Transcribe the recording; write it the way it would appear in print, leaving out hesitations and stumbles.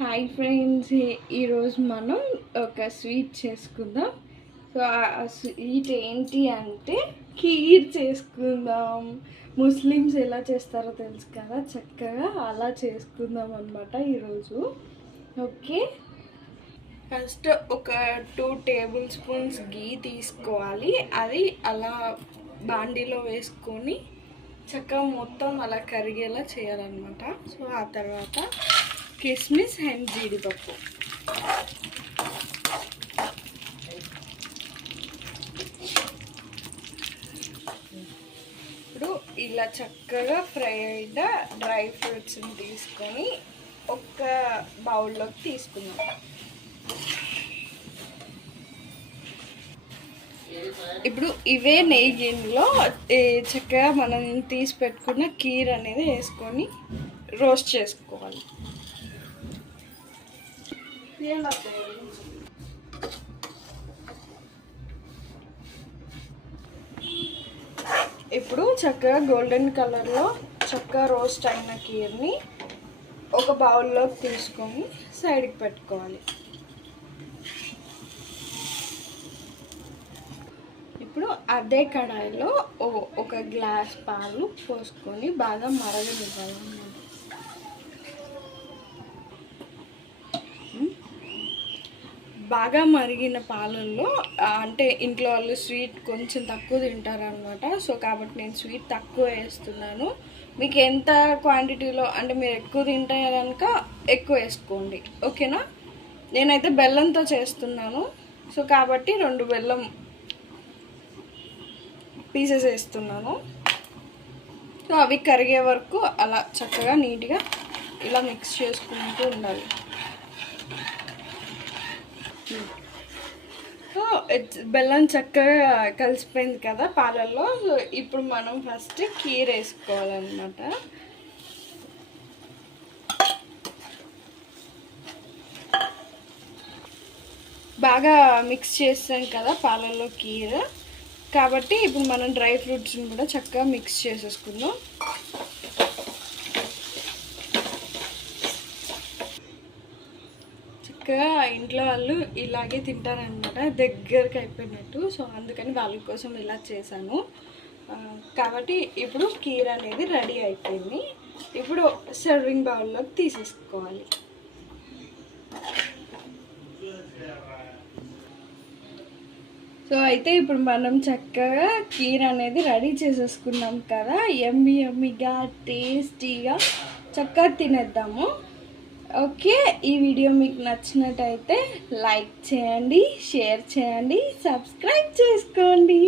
Hi friends, ఈరోజు మనం ఒక స్వీట్ చేసుకుందాం. సో ఆ స్వీట్ ఏంటి అంటే ఖీర్ చేసుకుందాం. ముస్లిమ్స్ ఎలా చేస్తారో తెలుసు కదా, చక్కగా అలా చేసుకుందాం అన్నమాట ఈరోజు. ఓకే, ఫస్ట్ ఒక 2 టేబుల్ స్పూన్స్ గీ తీసుకోవాలి. అది అలా బాండీలో వేసుకొని చక్కగా మొత్తం అలా కరిగేలా చేయాలన్నమాట. సో ఆ తర్వాత కిస్మిస్ అండ్ జీడిపప్పు, ఇప్పుడు ఇలా చక్కగా ఫ్రై అయిన డ్రై ఫ్రూట్స్ని తీసుకొని ఒక బౌల్లోకి తీసుకుందాం. ఇప్పుడు ఇవే నెయ్యిలో చక్కగా మనం తీసి పెట్టుకున్న కీర్ అనేది వేసుకొని రోస్ట్ చేసుకోవాలి. ఇప్పుడు చక్కగా గోల్డెన్ కలర్లో చక్కగా రోస్ట్ అయిన కీర్ని ఒక బౌల్లోకి తీసుకొని సైడ్కి పెట్టుకోవాలి. ఇప్పుడు అదే కడాయిలో ఒక గ్లాస్ పాలు పోసుకొని బాగా మరగనివ్వాలన్నమాట. బాగా మరిగిన పాలల్లో అంటే ఇంట్లో వాళ్ళు స్వీట్ కొంచెం తక్కువ తింటారనమాట. సో కాబట్టి నేను స్వీట్ తక్కువ వేస్తున్నాను. మీకు ఎంత క్వాంటిటీలో అంటే మీరు ఎక్కువ తింటే కనుక ఎక్కువ వేసుకోండి, ఓకేనా. నేనైతే బెల్లంతో చేస్తున్నాను, సో కాబట్టి 2 బెల్లం పీసెస్ వేస్తున్నాను. సో అవి కరిగే వరకు అలా చక్కగా నీట్గా ఇలా మిక్స్ చేసుకుంటూ ఉండాలి. సో బెల్లం చక్కగా కలిసిపోయింది కదా పాలల్లో. సో ఇప్పుడు మనం ఫస్ట్ కీర్ వేసుకోవాలన్నమాట. బాగా మిక్స్ చేస్తాం కదా పాలల్లో కీర్, కాబట్టి ఇప్పుడు మనం డ్రై ఫ్రూట్స్ని కూడా చక్కగా మిక్స్ చేసేసుకుందాం. చక్కగా ఇంట్లో వాళ్ళు ఇలాగే తింటారనమాట, దగ్గరకు అయిపోయినట్టు. సో అందుకని వాళ్ళ కోసం ఇలా చేశాను. కాబట్టి ఇప్పుడు కీర్ అనేది రెడీ అయిపోయింది. ఇప్పుడు సర్వింగ్ బౌల్లోకి తీసేసుకోవాలి. సో అయితే ఇప్పుడు మనం చక్కగా కీర్ అనేది రెడీ చేసేసుకున్నాం కదా, యమ్మీ యమ్మీగా టేస్టీగా చక్కగా తినేద్దాము. ఓకే, ఈ వీడియో మీకు నచ్చినట్టయితే లైక్ చేయండి, షేర్ చేయండి, సబ్స్క్రైబ్ చేసుకోండి.